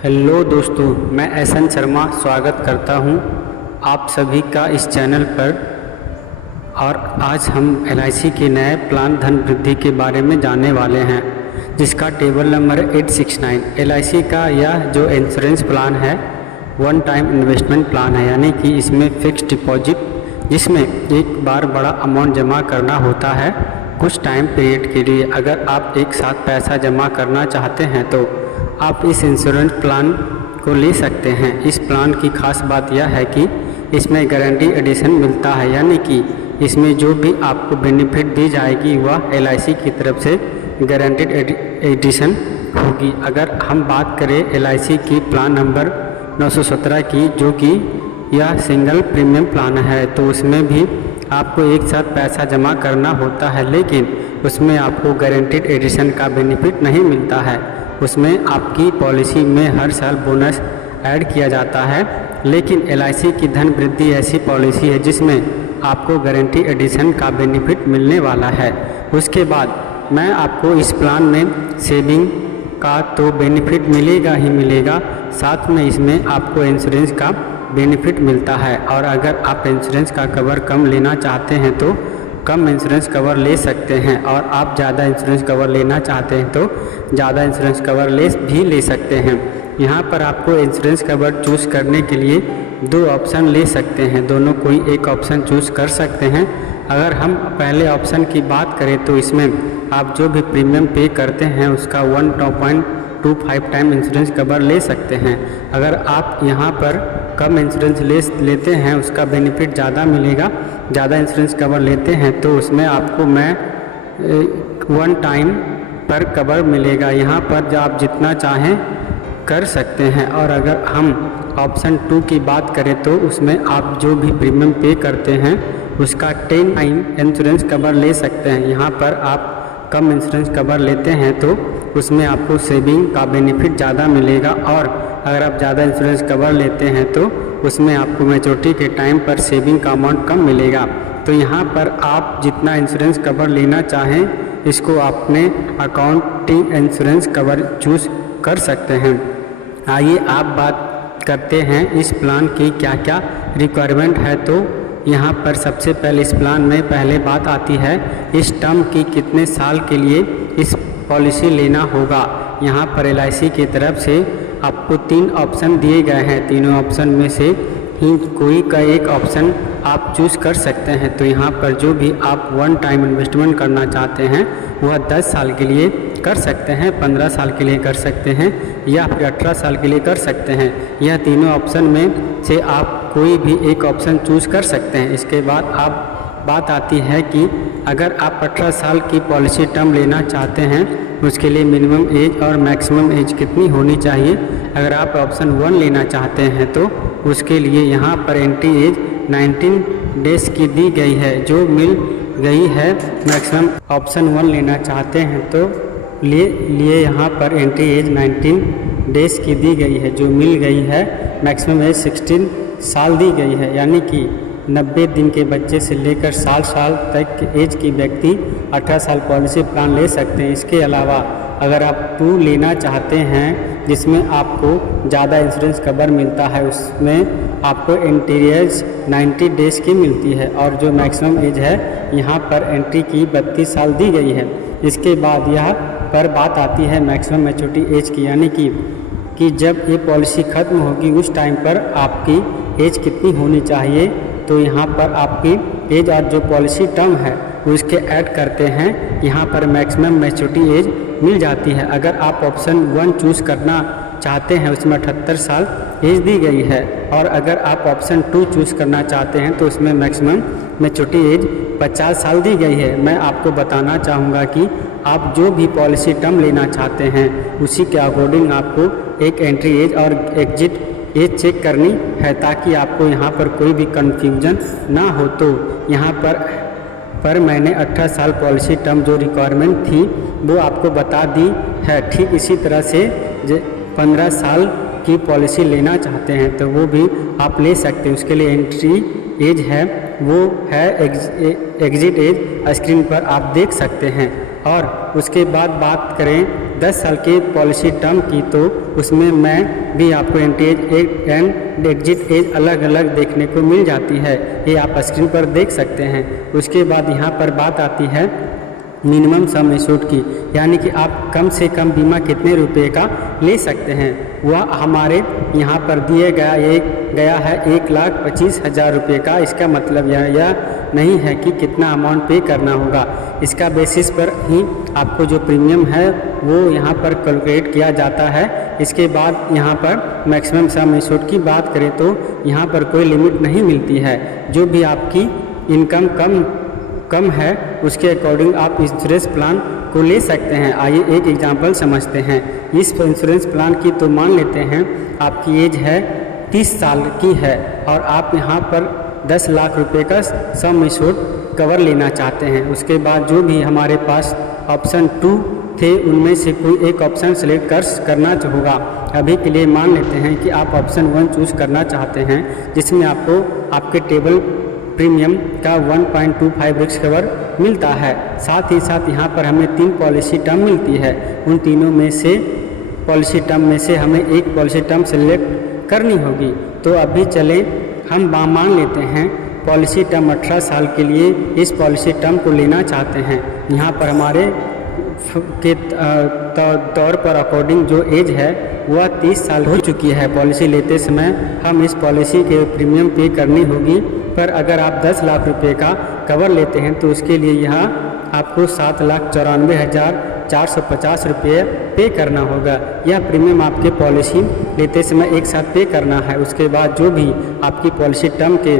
Hello दोस्तों, मैं एहसन शर्मा स्वागत करता हूं आप सभी का इस चैनल पर। और आज हम LIC के नए प्लान धन वृद्धि के बारे में जानने वाले हैं, जिसका टेबल नंबर 869। LIC का यह जो इंश्योरेंस प्लान है वन टाइम इन्वेस्टमेंट प्लान है, यानी कि इसमें फिक्स डिपॉजिट जिसमें एक बार बड़ा अमाउंट जमा करना होता है कुछ टाइम पीरियड के लिए। अगर आप एक साथ पैसा जमा करना चाहते हैं तो आप इस इंश्योरेंस प्लान को ले सकते हैं। इस प्लान की खास बात यह है कि इसमें गारंटी एडिशन मिलता है, यानी कि इसमें जो भी आपको बेनिफिट दी जाएगी वह LIC की तरफ से गारंटीड एडिशन होगी। अगर हम बात करें LIC की प्लान नंबर 917 की, जो कि यह सिंगल प्रीमियम प्लान है, तो उसमें भी आपको एक साथ पैसा जमा करना होता है, लेकिन उसमें आपको गारंटीड एडिशन का बेनिफिट नहीं मिलता है। उसमें आपकी पॉलिसी में हर साल बोनस ऐड किया जाता है, लेकिन LIC की धन वृद्धि ऐसी पॉलिसी है जिसमें आपको गारंटी एडिशन का बेनिफिट मिलने वाला है। उसके बाद मैं आपको इस प्लान में सेविंग का तो बेनिफिट मिलेगा ही मिलेगा, साथ में इसमें आपको इंश्योरेंस का बेनिफिट मिलता है। और अगर आप इंश्योरेंस का कवर कम लेना चाहते हैं तो कम इंश्योरेंस कवर ले सकते हैं, और आप ज़्यादा इंश्योरेंस कवर लेना चाहते हैं तो ज़्यादा इंश्योरेंस कवर ले सकते हैं। यहाँ पर आपको इंश्योरेंस कवर चूज़ करने के लिए दो ऑप्शन ले सकते हैं, दोनों कोई एक ऑप्शन चूज़ कर सकते हैं। अगर हम पहले ऑप्शन की बात करें तो इसमें आप जो भी प्रीमियम पे करते हैं उसका 1.25 टाइम इंश्योरेंस कवर ले सकते हैं। अगर आप यहाँ पर कम इंश्योरेंस लेते हैं उसका बेनिफिट ज़्यादा मिलेगा, ज़्यादा इंश्योरेंस कवर लेते हैं तो उसमें आपको वन टाइम पर कवर मिलेगा। यहाँ पर आप जितना चाहें कर सकते हैं। और अगर हम ऑप्शन 2 की बात करें तो उसमें आप जो भी प्रीमियम पे करते हैं उसका 10 टाइम इंश्योरेंस कवर ले सकते हैं। यहाँ पर आप कम इंश्योरेंस कवर लेते हैं तो उसमें आपको सेविंग का बेनिफिट ज़्यादा मिलेगा, और अगर आप ज़्यादा इंश्योरेंस कवर लेते हैं तो उसमें आपको मैच्योरिटी के टाइम पर सेविंग का अमाउंट कम मिलेगा। तो यहाँ पर आप जितना इंश्योरेंस कवर लेना चाहें इसको अपने अकाउंटिंग इंश्योरेंस कवर चूज़ कर सकते हैं। आइए आप बात करते हैं इस प्लान की क्या क्या रिक्वायरमेंट है। तो यहाँ पर सबसे पहले इस प्लान में पहले बात आती है इस टर्म की कितने साल के लिए इस पॉलिसी लेना होगा। यहाँ पर LIC की तरफ से आपको 3 ऑप्शन दिए गए हैं, तीनों ऑप्शन में से ही कोई का एक ऑप्शन आप चूज़ कर सकते हैं। तो यहाँ पर जो भी आप वन टाइम इन्वेस्टमेंट करना चाहते हैं वह 10 साल के लिए कर सकते हैं, 15 साल के लिए कर सकते हैं, या फिर 18 साल के लिए कर सकते हैं। यह तीनों ऑप्शन में से आप कोई भी एक ऑप्शन चूज़ कर सकते हैं। इसके बाद आप बात आती है कि अगर आप 18 साल की पॉलिसी टर्म लेना चाहते हैं उसके लिए मिनिमम एज और मैक्सिमम एज कितनी होनी चाहिए। अगर आप ऑप्शन 1 लेना चाहते हैं तो उसके लिए यहाँ पर एंट्री एज 19 डेज की दी गई है, जो मिल गई है। मैक्सिमम ऑप्शन 1 लेना चाहते हैं तो लिए यहाँ पर एंट्री एज 19 डेज की दी गई है, जो मिल गई है। मैक्सिमम एज 16 साल दी गई है, यानी कि 90 दिन के बच्चे से लेकर 60 साल तक एज की व्यक्ति 18 साल पॉलिसी प्लान ले सकते हैं। इसके अलावा अगर आप 2 लेना चाहते हैं जिसमें आपको ज़्यादा इंश्योरेंस कवर मिलता है, उसमें आपको एंट्री एज 90 डेज की मिलती है, और जो मैक्सिमम एज है यहाँ पर एंट्री की 32 साल दी गई है। इसके बाद यह पर बात आती है मैक्सिमम मैच्योरिटी एज की, यानी कि जब ये पॉलिसी ख़त्म होगी उस टाइम पर आपकी एज कितनी होनी चाहिए। तो यहाँ पर आपकी एज और जो पॉलिसी टर्म है उसके ऐड करते हैं, यहाँ पर मैक्सिमम मैच्योरिटी एज मिल जाती है। अगर आप ऑप्शन 1 चूज़ करना चाहते हैं उसमें 78 साल एज दी गई है, और अगर आप ऑप्शन 2 चूज़ करना चाहते हैं तो उसमें मैक्सिमम मैच्योरिटी एज 50 साल दी गई है। मैं आपको बताना चाहूँगा कि आप जो भी पॉलिसी टर्म लेना चाहते हैं उसी के अकॉर्डिंग आपको एक एंट्री एज और एग्जिट एज चेक करनी है, ताकि आपको यहाँ पर कोई भी कन्फ्यूजन ना हो। तो यहाँ पर मैंने 18 साल पॉलिसी टर्म जो रिक्वायरमेंट थी वो आपको बता दी है। ठीक इसी तरह से 15 साल की पॉलिसी लेना चाहते हैं तो वो भी आप ले सकते हैं। उसके लिए एंट्री एज है वो है एग्जिट एज, स्क्रीन पर आप देख सकते हैं। और उसके बाद बात करें 10 साल की पॉलिसी टर्म की, तो उसमें मैं भी आपको entry age and exit age अलग अलग देखने को मिल जाती है। ये आप स्क्रीन पर देख सकते हैं। उसके बाद यहाँ पर बात आती है मिनिमम सम एश्योर्ड की, यानी कि आप कम से कम बीमा कितने रुपए का ले सकते हैं। वह हमारे यहाँ पर दिए गया है 1,25,000 रुपये का। इसका मतलब यह नहीं है कि कितना अमाउंट पे करना होगा। इसका बेसिस पर ही आपको जो प्रीमियम है वो यहाँ पर कैलकुलेट किया जाता है। इसके बाद यहाँ पर मैक्सिमम सम एश्योर्ड की बात करें तो यहाँ पर कोई लिमिट नहीं मिलती है। जो भी आपकी इनकम कम है उसके अकॉर्डिंग आप इंश्योरेंस प्लान को ले सकते हैं। आइए एक एग्जांपल समझते हैं इस इंश्योरेंस प्लान की। तो मान लेते हैं आपकी एज है 30 साल की है और आप यहाँ पर 10 लाख रुपए का सम एश्योर्ड कवर लेना चाहते हैं। उसके बाद जो भी हमारे पास ऑप्शन 2 थे उनमें से कोई एक ऑप्शन सेलेक्ट करना होगा। अभी के लिए मान लेते हैं कि आप ऑप्शन 1 चूज़ करना चाहते हैं, जिसमें आपको आपके टेबल प्रीमियम का 1.25 रिस्क कवर मिलता है। साथ ही साथ यहाँ पर हमें 3 पॉलिसी टर्म मिलती है। उन तीनों में से पॉलिसी टर्म में से हमें एक पॉलिसी टर्म सेलेक्ट करनी होगी। तो अभी चलें हम मान लेते हैं पॉलिसी टर्म 18 साल के लिए इस पॉलिसी टर्म को लेना चाहते हैं। यहाँ पर हमारे के तौर पर अकॉर्डिंग जो एज है वह 30 साल हो चुकी है। पॉलिसी लेते समय हम इस पॉलिसी के प्रीमियम पे करनी होगी। पर अगर आप 10 लाख रुपए का कवर लेते हैं तो उसके लिए यहाँ आपको 7,94,450 रुपये पे करना होगा। यह प्रीमियम आपके पॉलिसी लेते समय एक साथ पे करना है। उसके बाद जो भी आपकी पॉलिसी टर्म के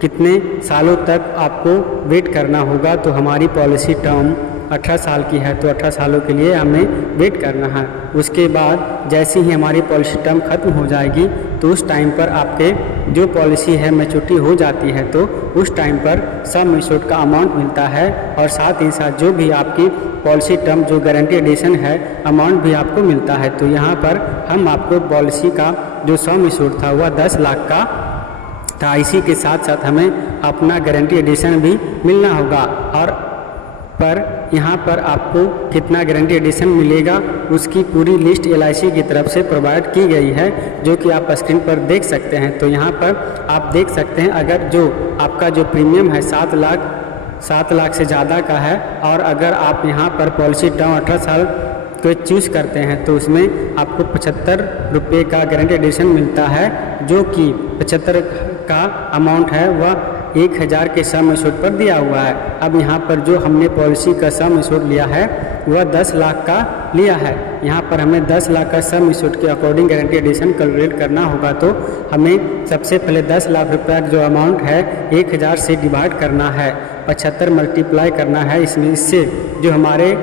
कितने सालों तक आपको वेट करना होगा, तो हमारी पॉलिसी टर्म 18 साल की है तो 18 सालों के लिए हमें वेट करना है। उसके बाद जैसे ही हमारी पॉलिसी टर्म ख़त्म हो जाएगी तो उस टाइम पर आपके जो पॉलिसी है मैच्योरिटी हो जाती है, तो उस टाइम पर सम एश्योर्ड का अमाउंट मिलता है। और साथ ही साथ जो भी आपकी पॉलिसी टर्म जो गारंटी एडिशन है अमाउंट भी आपको मिलता है। तो यहाँ पर हम आपको पॉलिसी का जो सम एश्योर्ड था वह 10 लाख का था। इसी के साथ साथ हमें अपना गारंटी एडिशन भी मिलना होगा। और पर यहाँ पर आपको कितना गारंटी एडिशन मिलेगा उसकी पूरी लिस्ट LIC की तरफ से प्रोवाइड की गई है, जो कि आप स्क्रीन पर देख सकते हैं। तो यहाँ पर आप देख सकते हैं अगर जो आपका जो प्रीमियम है 7 लाख से ज़्यादा का है और अगर आप यहाँ पर पॉलिसी टर्म 18 साल को चूज़ करते हैं तो उसमें आपको 75 रुपये का गारंटी एडिशन मिलता है, जो कि 75 का अमाउंट है वह 1,000 के सम एश्योर्ड पर दिया हुआ है। अब यहाँ पर जो हमने पॉलिसी का सम एश्योर्ड लिया है वह 10 लाख का लिया है। यहाँ पर हमें 10 लाख का सम एश्योर्ड के अकॉर्डिंग गारंटी एडिशन कैलकुलेट करना होगा। तो हमें सबसे पहले 10 लाख रुपया जो अमाउंट है 1,000 से डिवाइड करना है, 75 मल्टीप्लाई करना है इसमें। इससे जो हमारे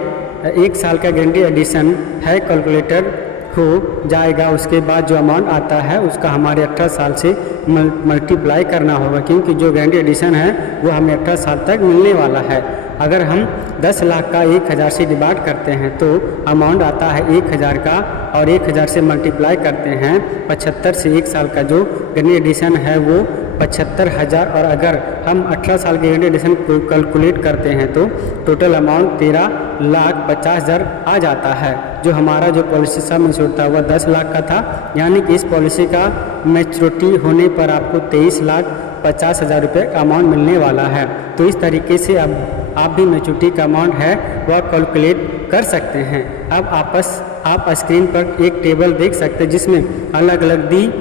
1 साल का गारंटी एडिशन है कैलकुलेटर हो जाएगा। उसके बाद जो अमाउंट आता है उसका हमारे 18 साल से मल्टीप्लाई करना होगा, क्योंकि जो गारंटी एडिशन है वो हमें 18 साल तक मिलने वाला है। अगर हम 10 लाख का 1,000 से डिवाइड करते हैं तो अमाउंट आता है 1,000 का, और 1,000 से मल्टीप्लाई करते हैं 75 से 1 साल का जो गारंटी एडिशन है वो 75,000। और अगर हम 18 साल के गारंटी एडिशन को कैलकुलेट करते हैं तो टोटल अमाउंट 13,50,000 आ जाता है। जो हमारा जो पॉलिसी सम एश्योर्ड था वह 10 लाख का था, यानी कि इस पॉलिसी का मैच्योरिटी होने पर आपको 23,50,000 रुपये का अमाउंट मिलने वाला है। तो इस तरीके से अब आप भी मैच्योरिटी का अमाउंट है वह कैलकुलेट कर सकते हैं। अब आप स्क्रीन पर एक टेबल देख सकते हैं जिसमें अलग अलग दी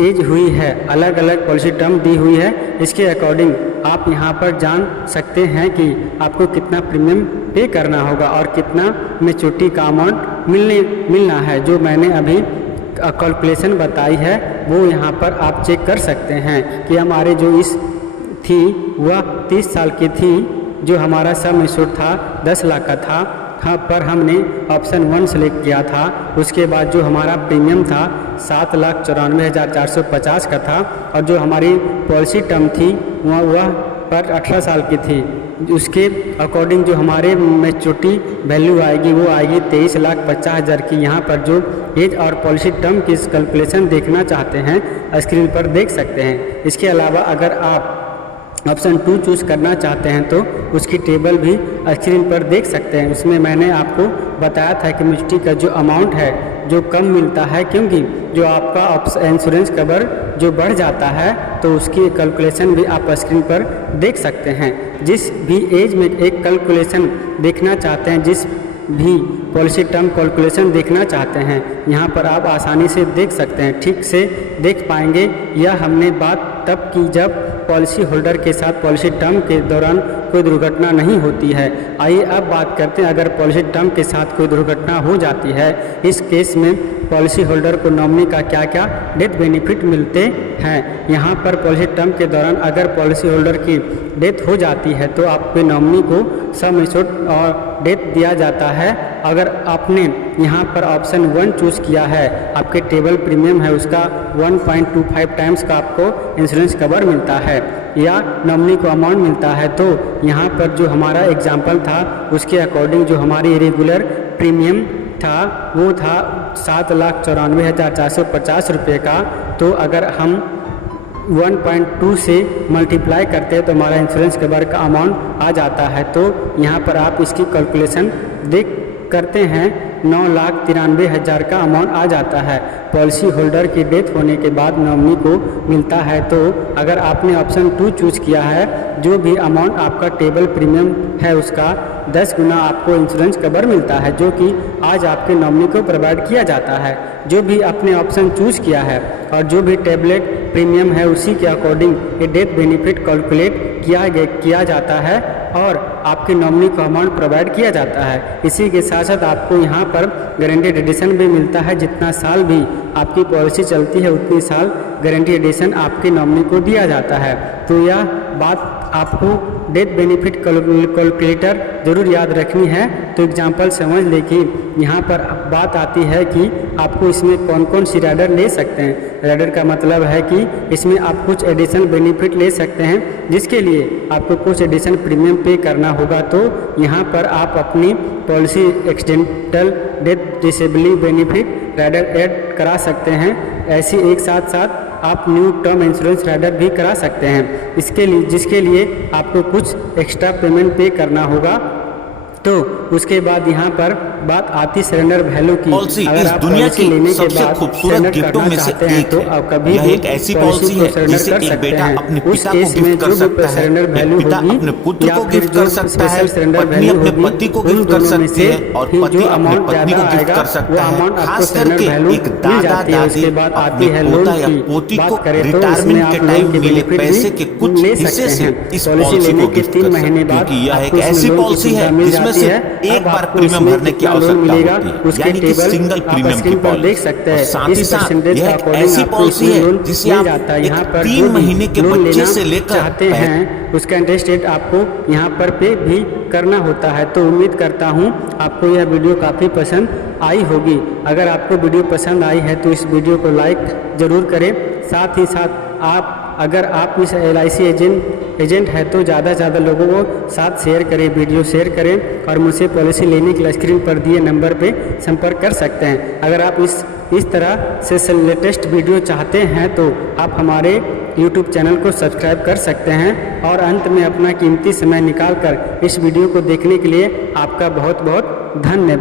एज हुई है, अलग अलग पॉलिसी टर्म दी हुई है। इसके अकॉर्डिंग आप यहाँ पर जान सकते हैं कि आपको कितना प्रीमियम पे करना होगा और कितना मैच्योरिटी का अमाउंट मिलना है। जो मैंने अभी कैलकुलेशन बताई है वो यहाँ पर आप चेक कर सकते हैं कि हमारे जो इस थी वह 30 साल की थी, जो हमारा सम एश्योर्ड था 10 लाख का था। हाँ, पर हमने ऑप्शन 1 सेलेक्ट किया था। उसके बाद जो हमारा प्रीमियम था 7,94,450 का था, और जो हमारी पॉलिसी टर्म थी वह पर 18 साल की थी। उसके अकॉर्डिंग जो हमारे मैच्योरिटी वैल्यू आएगी वो आएगी 23,50,000 की। यहाँ पर जो एज और पॉलिसी टर्म की कैलकुलेशन देखना चाहते हैं स्क्रीन पर देख सकते हैं। इसके अलावा अगर आप ऑप्शन 2 चूज़ करना चाहते हैं तो उसकी टेबल भी स्क्रीन पर देख सकते हैं। उसमें मैंने आपको बताया था कि मिट्टी का जो अमाउंट है जो कम मिलता है, क्योंकि जो आपका इंश्योरेंस कवर जो बढ़ जाता है तो उसकी कैलकुलेशन भी आप स्क्रीन पर देख सकते हैं। जिस भी एज में एक कैलकुलेशन देखना चाहते हैं, जिस भी पॉलिसी टर्म कैलकुलेशन देखना चाहते हैं, यहाँ पर आप आसानी से देख सकते हैं, ठीक से देख पाएंगे। यह हमने बात तब की जब पॉलिसी होल्डर के साथ पॉलिसी टर्म के दौरान कोई दुर्घटना नहीं होती है। आइए अब बात करते हैं अगर पॉलिसी टर्म के साथ कोई दुर्घटना हो जाती है, इस केस में पॉलिसी होल्डर को नॉमिनी का क्या क्या डेथ बेनिफिट मिलते हैं। यहाँ पर पॉलिसी टर्म के दौरान अगर पॉलिसी होल्डर की डेथ हो जाती है तो आपके नॉमिनी को सम एश्योर्ड और डेथ दिया जाता है। अगर आपने यहाँ पर ऑप्शन 1 चूज़ किया है, आपके टेबल प्रीमियम है उसका 1.25 टाइम्स का आपको इंश्योरेंस कवर मिलता है या नॉमिनी को अमाउंट मिलता है। तो यहाँ पर जो हमारा एग्जाम्पल था उसके अकॉर्डिंग जो हमारी रेगुलर प्रीमियम था वो था 7,94,450 रुपये का। तो अगर हम 1.2 से मल्टीप्लाई करते हैं तो हमारा इंश्योरेंस कवर का अमाउंट आ जाता है। तो यहाँ पर आप इसकी कैलकुलेशन देख करते हैं 9,93,000 का अमाउंट आ जाता है। पॉलिसी होल्डर की डेथ होने के बाद नॉमिनी को मिलता है। तो अगर आपने ऑप्शन 2 चूज़ किया है, जो भी अमाउंट आपका टेबल प्रीमियम है उसका 10 गुना आपको इंश्योरेंस कवर मिलता है, जो कि आज आपके नॉमिनी को प्रोवाइड किया जाता है। जो भी आपने ऑप्शन चूज़ किया है और जो भी टेबलेट प्रीमियम है उसी के अकॉर्डिंग ये डेथ बेनिफिट कैलकुलेट किया जाता है और आपके नॉमिनी को अमाउंट प्रोवाइड किया जाता है। इसी के साथ साथ आपको यहाँ पर गारंटीड एडिशन भी मिलता है। जितना साल भी आपकी पॉलिसी चलती है उतनी साल गारंटी एडिशन आपके नॉमिनी को दिया जाता है। तो यह बात आपको डेथ बेनिफिट कैलकुलेटर ज़रूर याद रखनी है। तो एग्जांपल समझ ले कि यहाँ पर बात आती है कि आपको इसमें कौन कौन सी राइडर ले सकते हैं। राइडर का मतलब है कि इसमें आप कुछ एडिशनल बेनिफिट ले सकते हैं, जिसके लिए आपको कुछ एडिशनल प्रीमियम पे करना होगा। तो यहाँ पर आप अपनी policy accidental death disability benefit rider add करा सकते हैं। ऐसी एक साथ साथ आप न्यू टर्म इंश्योरेंस राइडर भी करा सकते हैं, जिसके लिए आपको कुछ एक्स्ट्रा पेमेंट पे करना होगा। तो उसके बाद यहाँ पर बात आती सरेंडर वैल्यू की। अगर आप दुनिया की सबसे खूबसूरत गिफ्टों में से एक है। यह एक ऐसी पॉलिसी है जिसे एक बेटा अपने पिता को गिफ्ट कर सकता है, एक पिता अपने पुत्र को गिफ्ट कर सकता है, पत्नी अपने पति को गिफ्ट कर सकती है और पति अपने पत्नी को गिफ्ट कर सकता है। खास करके एक दादा दादी अपने पोता या पोती को रिटायरमेंट के टाइम मिले पैसे के कुछ हिस्से से इस पॉलिसी को गिफ्ट कर सकते हैं, क्योंकि यह एक ऐसी पॉलिसी है जिसमें से एक बार प्रीमियम भरने की आवश्यकता होती है, यानी कि सिंगल प्रीमियम की पॉलिसी। और साथ ही साथ यह एक ऐसी पॉलिसी है जिसे आप एक 3 महीने के बच्चे से लेकर चाहते हैं उसका इंटरेस्ट रेट आपको यहाँ पर पे भी करना होता है। तो उम्मीद करता हूँ आपको यह वीडियो काफ़ी पसंद आई होगी। अगर आपको वीडियो पसंद आई है तो इस वीडियो को लाइक ज़रूर करें। साथ ही साथ अगर आप इस LIC एजेंट है तो ज़्यादा से ज़्यादा लोगों को साथ शेयर करें, वीडियो शेयर करें और मुझसे पॉलिसी लेने के लिए स्क्रीन पर दिए नंबर पे संपर्क कर सकते हैं। अगर आप इस तरह से लेटेस्ट वीडियो चाहते हैं तो आप हमारे YouTube चैनल को सब्सक्राइब कर सकते हैं। और अंत में अपना कीमती समय निकाल कर इस वीडियो को देखने के लिए आपका बहुत बहुत धन्यवाद।